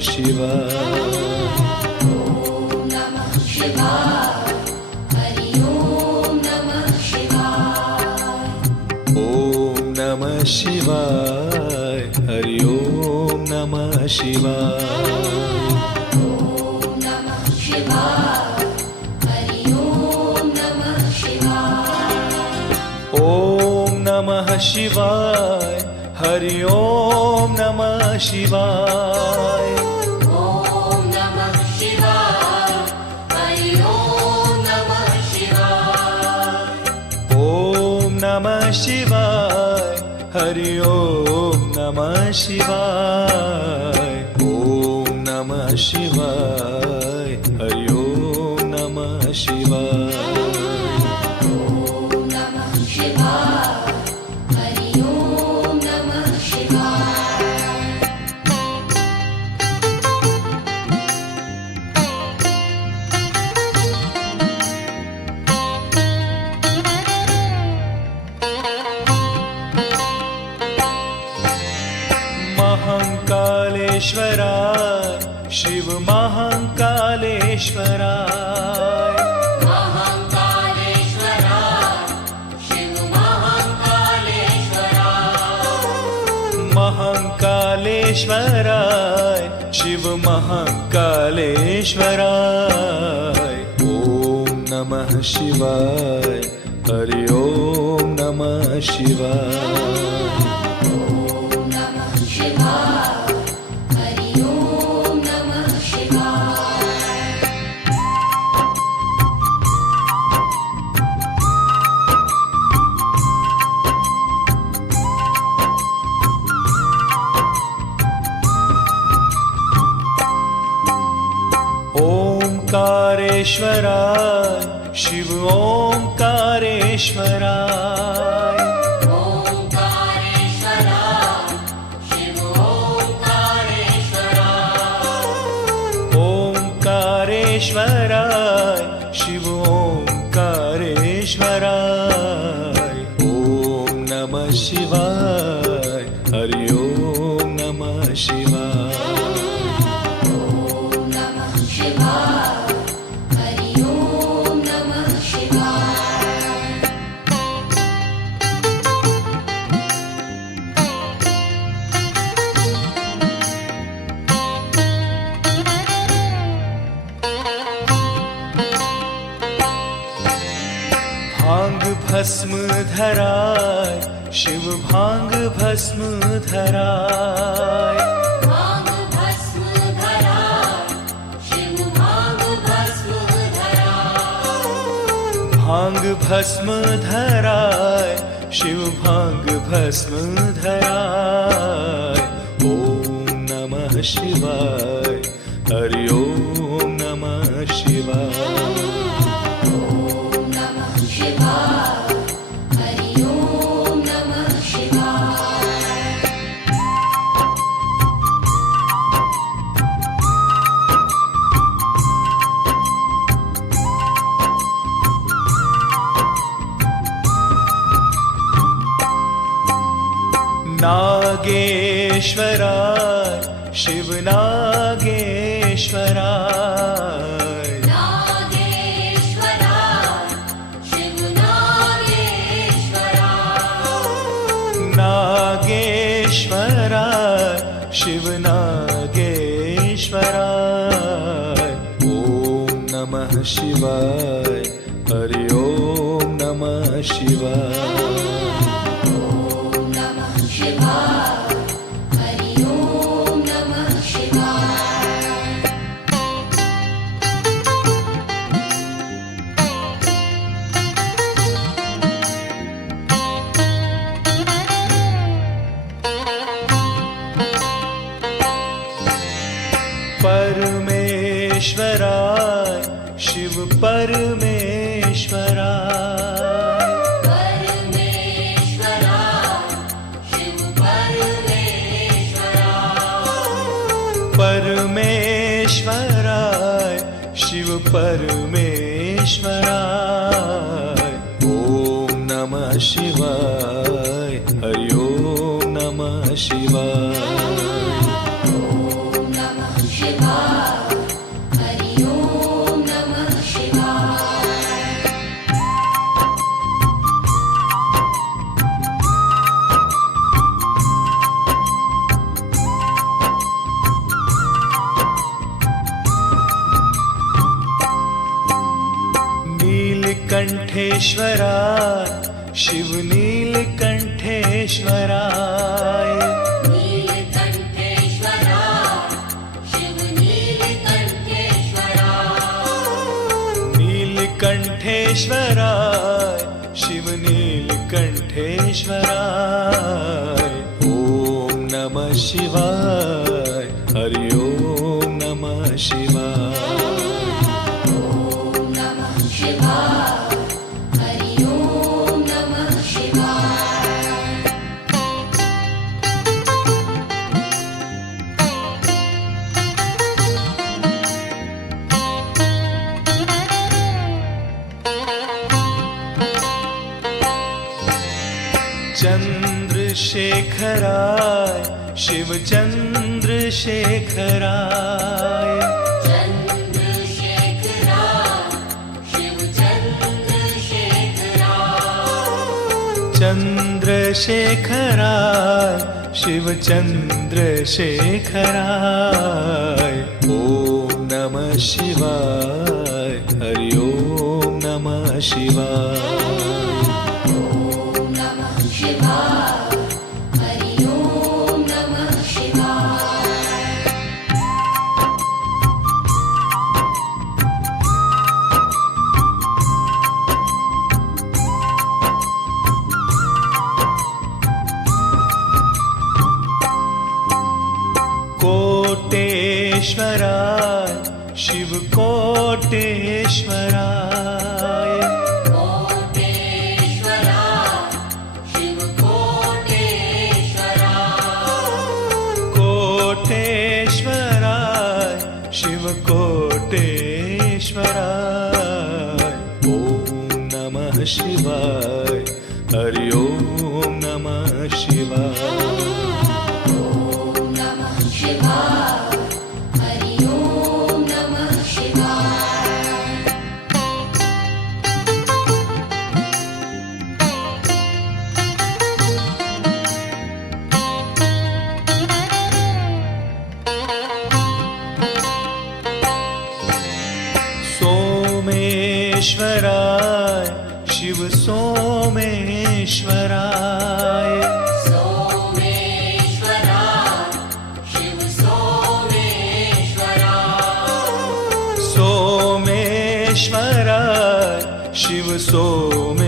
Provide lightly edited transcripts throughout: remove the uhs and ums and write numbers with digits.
शिवाय। ॐ नमः शिवाय। हरि ओम नमः शिवाय। ॐ नमः शिवाय। हरि ओम नमः शिवाय। ॐ नमः शिवाय। हरि ओम नमः शिवाय। ॐ नमः शिवाय। हरि ओम नमः शिवाय। ॐ नमः शिवाय। हरि ओम नमः शिवाय। ॐ नमः शिवाय। हरि ओम नमः शिवाय। ॐ नमः शिवाय। हरि ओम नमः शिवाय। ॐ नमः शिवाय। हरि ओम नमः शिवाय। महाकालेश्वराय शिव महाकालेश्वराय। महाकालेश्वराय शिव महाकालेश्वराय। महाकालेश्वराय शिव महाकालेश्वराय। ॐ नमः शिवाय। हरि ओम नमः शिवाय। ॐ नमः शिवाय। हरि ओम नमः शिवाय। ओंकारेश्वराय शिव ओंकारेश्वराय। ओंकारेश्वराय शिव ओंकारेश्वराय। ओंकारेश्वराय शिव ओंकारेश्वराय। ॐ नमः शिवाय। हरि ओम नमः शिवाय। ॐ नमः शिवाय। हरि ओम नमः शिवाय। भांग भस्म धराय शिव भांग भस्म धराय। भांग भस्म धराय शिव भांग भस्म धराय। भांग भस्म धराय शिव भांग भस्म धराय। ॐ नमः शिवाय। हरि ओम नमः शिवाय। ॐ नमः शिवाय। हरि ओम नमः शिवाय। नागेश्वराय शिव नागेश्वराय। नागेश्वराय शिव नागेश्वराय। नागेश्वराय शिव नागेश्वराय। ॐ नमः शिवाय। हरि ओम नमः शिवाय। ॐ नमः शिवाय। हरि ओम नमः शिवाय। परमेश्वराय शिव परमेश्वराय। परमेश्वराय शिव परमेश्वराय। परमेश्वराय शिव परमेश्वराय। ॐ नमः शिवाय। हरि ओम नमः शिवाय। ॐ नमः नीलकंठेश्वराय शिव नीलकंठेश्वराय नीलकंठेश्वराय शिव नीलकंठेश्वराय ओम नमः शिवाय हरि ओम नमः शिवाय ॐ नमः शिवाय हरि ॐ नमः शिवाय चंद्रशेखराय शिव चंद्रशेखराय चंद्रशेखराय शिव चंद्रशेखराय ओम नमः शिवाय हरि ओम नमः शिवाय ॐ नमः शिवाय हरि ॐ नमः शिवाय कोटेश्वराय शिव कोटेश्वराय कोटेश्वराय शिव कोटेश्वराय ओम नमः शिवाय हरि ओम नमः शिवाय ॐ नमः शिवाय हरि ॐ नमः शिवाय सोमेश्वराय शिव सोमेश्वराय सोमेश्वराय शिव सोमेश्वराय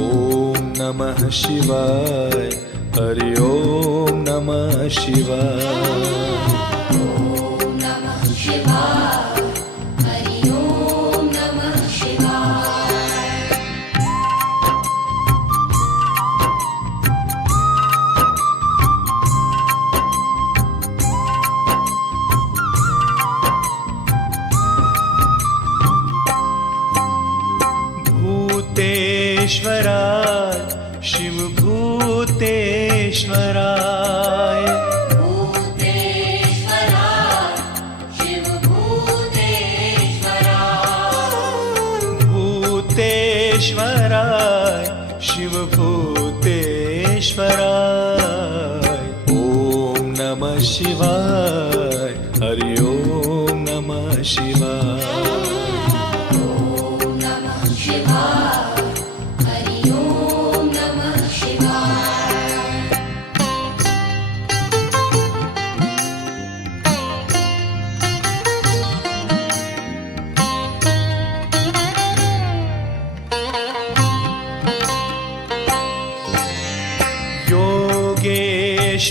ओम नमः शिवाय हरि ओम नमः शिवाय ॐ नमः शिवाय हरि ॐ नमः शिवाय भूतेश्वराय शिव भूतेश्वराय भूतेश्वराय शिव भूतेश्वराय ओम नमः शिवाय हरि ओम नमः शिवाय ॐ नमः शिवाय हरि ॐ नमः शिवाय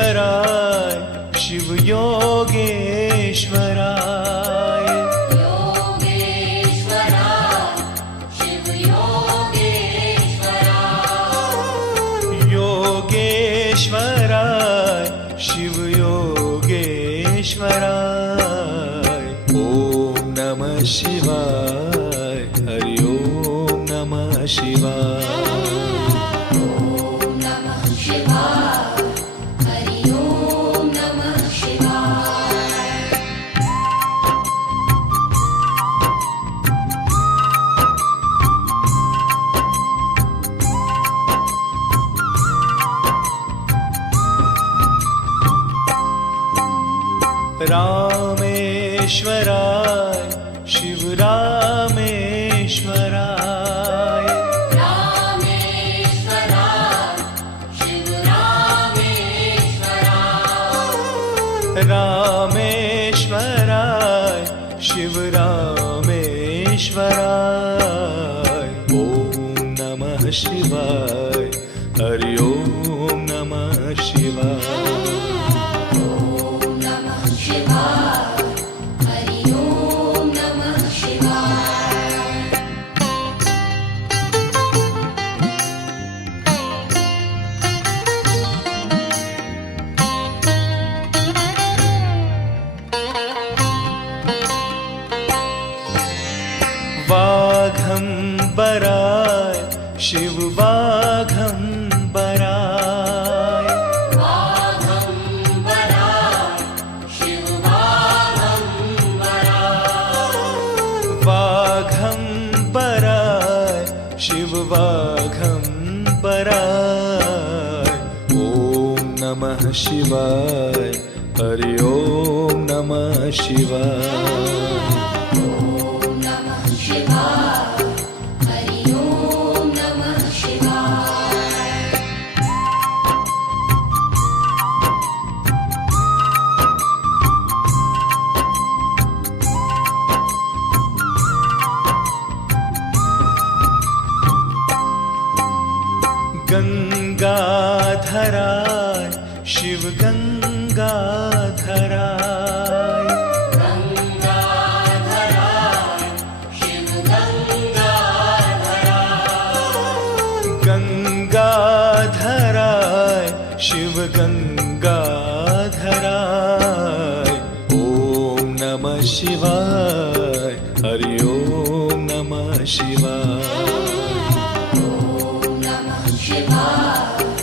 योगेश्वराय शिव योगेश्वराय योगेश्वराय शिव योगेश्वराय ओम नमः शिवाय हरि ओम नमः शिवाय ॐ नमः शिवाय हरि ॐ नमः शिवाय रामेश्वराय शिव रामेश्वराय रामेश्वराय शिव रामेश्वराय ॐ नमः शिवाय हरि ओम नमः शिवाय ॐ नमः शिवाय हरि ओम नमः शिवाय वाघंबराय शिव वाघंबराय वाघंबराय शिव वाघंबराय वाघंबराय शिव वाघंबराय ॐ नमः शिवाय हरि ओम नमः शिवाय ॐ नमः शिवाय हरि ओम नमः शिवाय गंगाधराय शिव गंगाधराय गंगाधराय शिव गंगाधराय गंगाधराय शिव गंगाधराय ॐ नमः शिवाय हरि ओम नमः शिवाय ॐ नमः शिवाय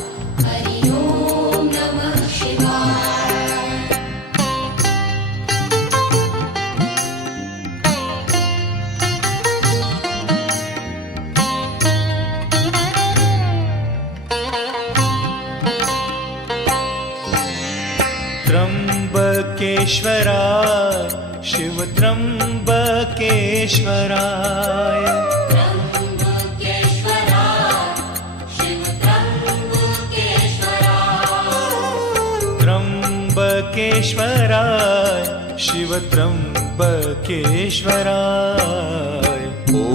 हरि ओम नमः शिवाय त्र्यंबकेश्वराय शिव त्र्यंबकेश्वराय त्र्यंबकेश्वराय शिव त्र्यंबकेश्वराय त्र्यंबकेश्वराय शिव त्र्यंबकेश्वराय ॐ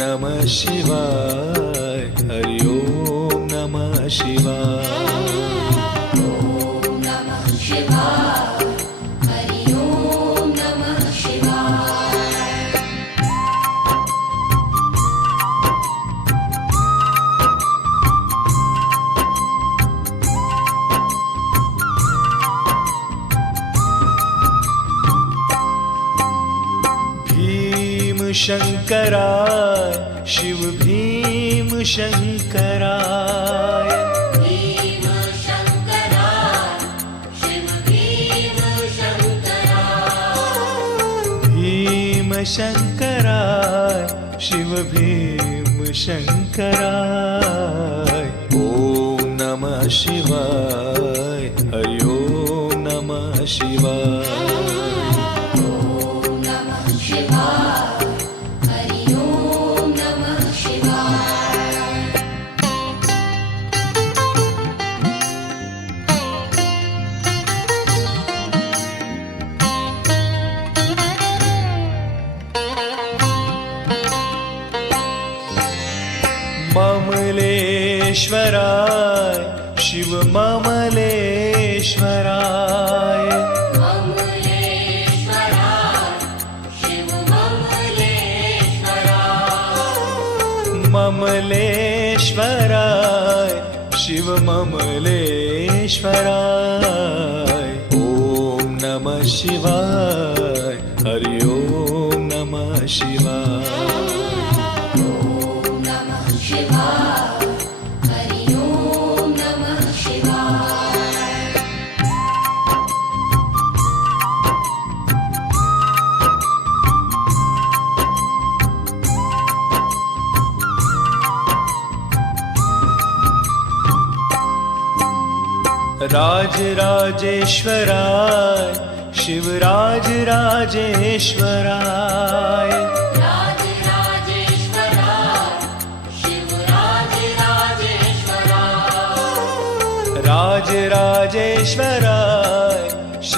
नमः शिवाय हरि ओम नमः शिवाय ॐ नमः शिवाय हरि ओम नमः शिवाय भीमशंकराय शिव भीमशंकराय भीमशंकराय शिव भीमशंकराय भीमशंकराय शिव भीमशंकराय ॐ नमः शिवाय हरि ओम नमः शिवाय ॐ नमः शिवाय हरि ओम नमः शिवाय ममलेश्वराय शिव ममलेश्वराय ममलेश्वराय शिव ममलेश्वराय ममलेश्वराय शिव ममलेश्वराय ॐ नमः शिवाय हरि ओम नमः शिवाय ॐ नमः शिवाय हरि ओम नमः शिवाय राजराजेश्वराय शिव राजराजेश्वराय राजराजेश्वराय शिव राजराजेश्वराय राजराजेश्वराय शिव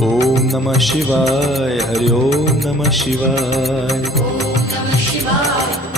ઓમ નમઃ શિવાય હરિ ઓમ નમઃ શિવાય ઓમ નમઃ શિવાય